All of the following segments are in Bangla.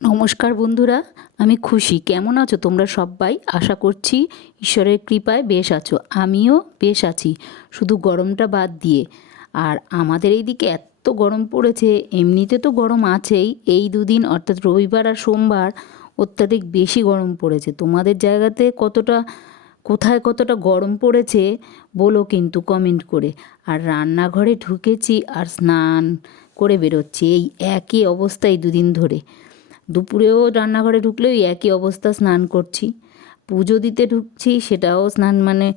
নমস্কার বন্ধুরা, আমি খুশি। কেমন আছো তোমরা সবাই? আশা করছি ঈশ্বরের কৃপায় বেশ আছো। আমিও বেশ আছি, শুধু গরমটা বাদ দিয়ে। আর আমাদের এইদিকে এত গরম পড়েছে, এমনিতে তো গরম আছেই, এই দুদিন অর্থাৎ রবিবার আর সোমবার অত্যাধিক বেশি গরম পড়েছে। তোমাদের জায়গাতে কতটা, কোথায় কতটা গরম পড়েছে বলো কিন্তু কমেন্ট করে। আর রান্নাঘরে ঢুকেছি আর স্নান করে বেরোচ্ছি, এই একই অবস্থা এই দুদিন ধরে। দুপুরেও রান্নাঘরে ঢুকলেও একই অবস্থা, স্নান করছি। পুজো দিতে ঢুকছি, সেটাও স্নান, মানে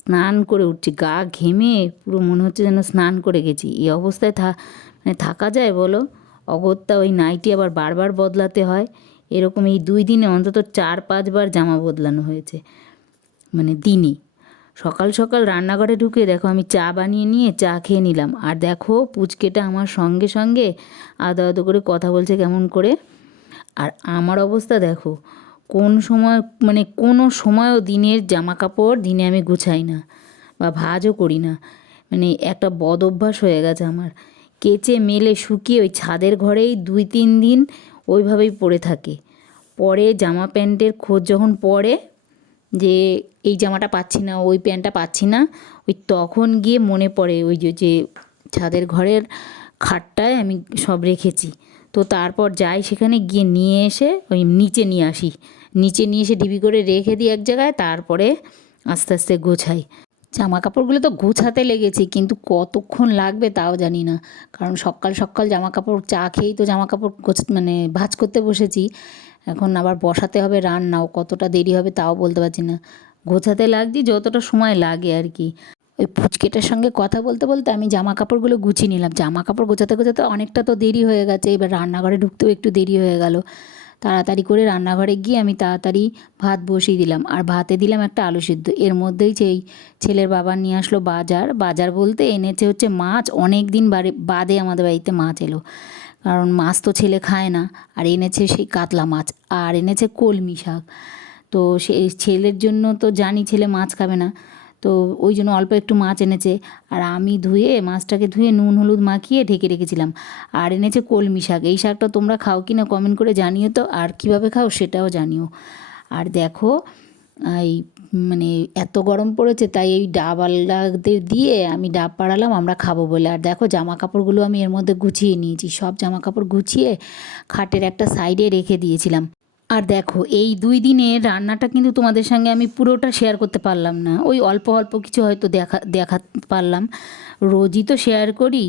স্নান করে উঠছি, গা ঘেমে পুরো মনে হচ্ছে যেন স্নান করে গেছি। এই অবস্থায় মানে থাকা যায় বলো? অগত্যা ওই নাইটি আবার বারবার বদলাতে হয়। এরকম এই 2 দিনে অন্তত 4-5 বার জামা বদলানো হয়েছে, মানে দিনই। সকাল সকাল রান্নাঘরে ঢুকে দেখো আমি চা বানিয়ে নিয়ে চা খেয়ে নিলাম। আর দেখো পুচকেটা আমার সঙ্গে সঙ্গে আদো আদো করে কথা বলছে কেমন করে। আর আমার অবস্থা দেখো, কোন সময়, মানে কোনো সময়ও দিনের জামা কাপড় দিনে আমি গুছাই না বা ভাঁজও করি না। মানে একটা বদ অভ্যাস হয়ে গেছে আমার। কেচে মেলে শুকিয়ে ওই ছাদের ঘরেই 2-3 দিন ওইভাবেই পড়ে থাকে। পরে জামা প্যান্টের খোঁজ যখন পড়ে যে এই জামাটা পাচ্ছি না, ওই প্যান্টটা পাচ্ছি না, ওই তখন গিয়ে মনে পড়ে ওই যে যে ছাদের ঘরের খাটটায় আমি সব রেখেছি। তো তারপর যাই সেখানে গিয়ে নিয়ে এসে ওই নিচে নিয়ে আসি, নিচে নিয়ে এসে ডিবি করে রেখে দিই এক জায়গায়, তারপরে আস্তে আস্তে গোছাই। জামা কাপড়গুলো তো গোছাতে লেগেছি, কিন্তু কতক্ষণ লাগবে তাও জানি না। কারণ সকাল সকাল জামা কাপড় চা খেয়েই তো জামা কাপড় মানে ভাঁজ করতে বসেছি। এখন আবার বসাতে হবে রান্নাও, কতটা দেরি হবে তাও বলতে পারছি না। গোছাতে লাগছি যতটা সময় লাগে আর কি। ওই পুচকেটার সঙ্গে কথা বলতে বলতে আমি জামা কাপড়গুলো গুছিয়ে নিলাম। জামা কাপড় গোছাতে গোছাতে অনেকটা তো দেরি হয়ে গেছে, এবার রান্নাঘরে ঢুকতেও একটু দেরি হয়ে গেল। তাড়াতাড়ি করে রান্নাঘরে গিয়ে আমি তাড়াতাড়ি ভাত বসিয়ে দিলাম, আর ভাতে দিলাম একটা আলু সিদ্ধ। এর মধ্যেই সেই ছেলের বাবা নিয়ে আসলো বাজার। বাজার বলতে এনেছে হচ্ছে মাছ। অনেক দিন বাদে আমাদের বাড়িতে মাছ এলো, কারণ মাছ তো ছেলে খায় না। আর এনেছে সেই কাতলা মাছ, আর এনেছে কলমি শাক। তো সেই ছেলের জন্য তো জানি ছেলে মাছ খাবে না, তো ওই জন্য অল্প একটু মাছ এনেছে। আর আমি মাছটাকে ধুয়ে নুন হলুদ মাখিয়ে ঢেকে রেখেছিলাম। আর এনেছে কলমি শাক। এই শাকটা তোমরা খাও কি না কমেন্ট করে জানিও তো, আর কীভাবে খাও সেটাও জানিও। আর দেখো এই, মানে এত গরম পড়েছে তাই এই ডাবওয়ালাদের দিয়ে আমি ডাব পাড়ালাম আমরা খাবো বলে। আর দেখো জামা কাপড়গুলো আমি এর মধ্যে গুছিয়ে নিয়েছি, সব জামা কাপড় গুছিয়ে খাটের একটা সাইডে রেখে দিয়েছিলাম। আর দেখো এই 2 দিনের রান্নাটা কিন্তু তোমাদের সঙ্গে আমি পুরোটা শেয়ার করতে পারলাম না, ওই অল্প অল্প কিছু হয়তো দেখাতে পারলাম। রোজই তো শেয়ার করি,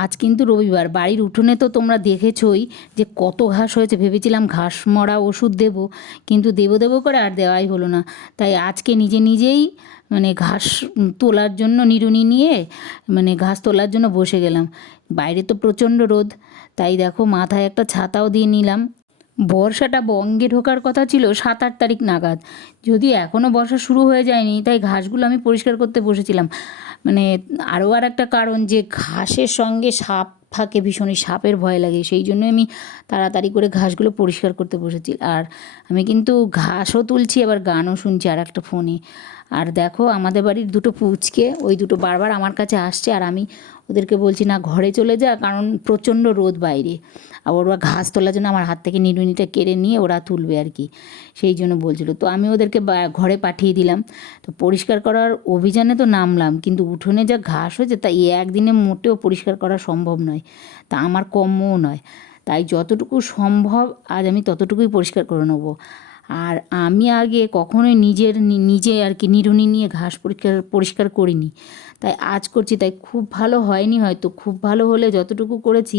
আজ কিন্তু রবিবার। বাড়ির উঠোনে তো তোমরা দেখেছই যে কত ঘাস হয়েছে। ভেবেছিলাম ঘাস মরা ওষুধ দেবো, কিন্তু দেবো করে আর দেওয়াই হলো না। তাই আজকে নিজে নিজেই মানে ঘাস তোলার জন্য নিড়ুনি নিয়ে, মানে ঘাস তোলার জন্য বসে গেলাম। বাইরে তো প্রচণ্ড রোদ, তাই দেখো মাথায় একটা ছাতাও দিয়ে নিলাম। বর্ষাটা বঙ্গে ঢোকার কথা ছিল 7-8 তারিখ নাগাদ, যদিও এখনও বর্ষা শুরু হয়ে যায়নি। তাই ঘাসগুলো আমি পরিষ্কার করতে বসেছিলাম। মানে আরও আর একটা কারণ, যে ঘাসের সঙ্গে সাপ থাকে ভীষণ, এই সাপের ভয় লাগে, সেই জন্য আমি তাড়াতাড়ি করে ঘাসগুলো পরিষ্কার করতে বসেছি। আর আমি কিন্তু ঘাসও তুলছি আবার গানও শুনছি আর একটা ফোনে। আর দেখো আমাদের বাড়ির দুটো পুচকে, ওই দুটো বারবার আমার কাছে আসছে, আর আমি ওদেরকে বলছি না ঘরে চলে যা, কারণ প্রচণ্ড রোদ বাইরে। আর ওরা ঘাস তোলার জন্য আমার হাত থেকে নিড়ুনিটা কেড়ে নিয়ে ওরা তুলবে আর কি, সেই জন্য বলছিল। তো আমি ওদেরকে ঘরে পাঠিয়ে দিলাম। তো পরিষ্কার করার অভিযানে তো নামলাম, কিন্তু উঠোনে যা ঘাস হয়েছে তা একদিনে মোটেও পরিষ্কার করা সম্ভব নয়, তা আমার কম্যও নয়। তাই যতটুকু সম্ভব আজ আমি ততটুকুই পরিষ্কার করে নেবো। আর আমি আগে কখনোই নিজে আর কি নিড়ুনি নিয়ে ঘাস পরিষ্কার করিনি, তাই আজ করছি। তাই খুব ভালো হয়নি হয়তো, খুব ভালো হলে যতটুকু করেছি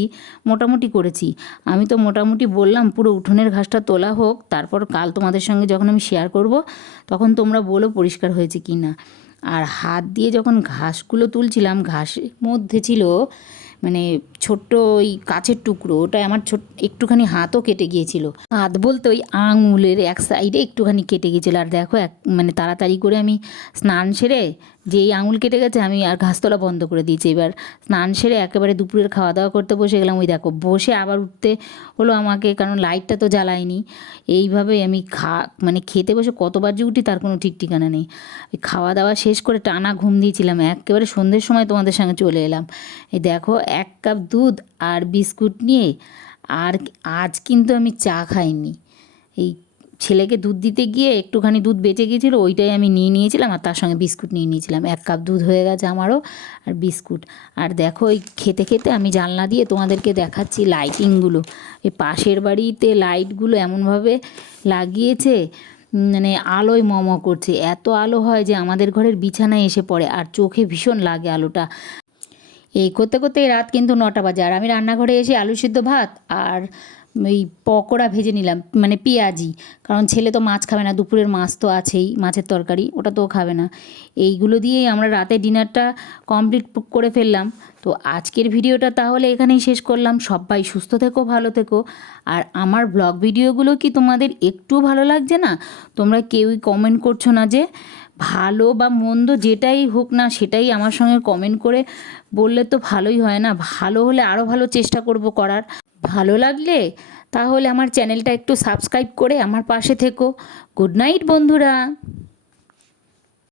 মোটামুটি করেছি। আমি তো মোটামুটি বললাম পুরো উঠোনের ঘাসটা তোলা হোক, তারপর কাল তোমাদের সঙ্গে যখন আমি শেয়ার করব তখন তোমরা বলো পরিষ্কার হয়েছে কি না। আর হাত দিয়ে যখন ঘাসগুলো তুলছিলাম, ঘাসের মধ্যে ছিল মানে ছোট্ট ওই কাচের টুকরো, ওটাই আমার একটুখানি হাতও কেটে গিয়েছিল। হাত বলতে ওই আঙুলের এক সাইডে একটুখানি কেটে গিয়েছিলো। আর দেখো মানে তাড়াতাড়ি করে আমি স্নান সেরে, যেই আঙুল কেটে গেছে আমি আর ঘাস তোলা বন্ধ করে দিয়েছি। এবার স্নান সেরে একেবারে দুপুরের খাওয়া দাওয়া করতে বসে গেলাম। ওই দেখো বসে আবার উঠতে হলো আমাকে, কারণ লাইটটা তো জ্বালাইনি। এইভাবেই আমি মানে খেতে বসে কতবার যে উঠি তার কোনো ঠিক ঠিকানা নেই। ওই খাওয়া দাওয়া শেষ করে টানা ঘুম দিয়েছিলাম, একেবারে সন্ধ্যের সময় তোমাদের সঙ্গে চলে এলাম। এই দেখো 1 কাপ দুধ আর বিস্কুট নিয়ে আর আজ কিন্তু আমি চা খাইনি, এই ছেলেকে দুধ দিতে গিয়ে একটুখানি দুধ বেঁচে গিয়েছিলো, ওইটাই আমি নিয়ে নিয়েছিলাম আর তার সঙ্গে বিস্কুট নিয়ে নিয়েছিলাম। 1 কাপ দুধ হয়ে গেছে আমারও, আর বিস্কুট। আর দেখো এই খেতে খেতে আমি জানলা দিয়ে তোমাদেরকে দেখাচ্ছি লাইটিংগুলো। এই পাশের বাড়িতে লাইটগুলো এমনভাবে লাগিয়েছে, মানে আলোয় করছে, এত আলো হয় যে আমাদের ঘরের বিছানায় এসে পড়ে আর চোখে ভীষণ লাগে আলোটা। এই করতে করতে রাত কিন্তু 9টা বাজে, আর আমি রান্নাঘরে এসে আলু সিদ্ধ ভাত আর এই পকোড়া ভেজে নিলাম, মানে পেঁয়াজি, কারণ ছেলে তো মাছ খাবে না, দুপুরের মাছ তো আছেই, মাছের তরকারি ওটা তো খাবে না। এইগুলো দিয়েই আমরা রাতে ডিনারটা কমপ্লিট করে ফেললাম। তো আজকের ভিডিওটা তাহলে এখানেই শেষ করলাম। সবাই সুস্থ থেকো, ভালো থেকো। আর আমার ব্লগ ভিডিওগুলো কি তোমাদের একটু ভালো লাগছে না? তোমরা কেউই কমেন্ট করছো না যে। ভালো বা মন্দ যেটাই হোক না, সেটাই আমার সঙ্গে কমেন্ট করে বললে তো ভালোই হয় না? ভালো হলে আরও ভালো চেষ্টা করব করার। ভালো লাগলে তাহলে আমার চ্যানেলটা একটু সাবস্ক্রাইব করে আমার পাশে থেকো। গুড নাইট বন্ধুরা।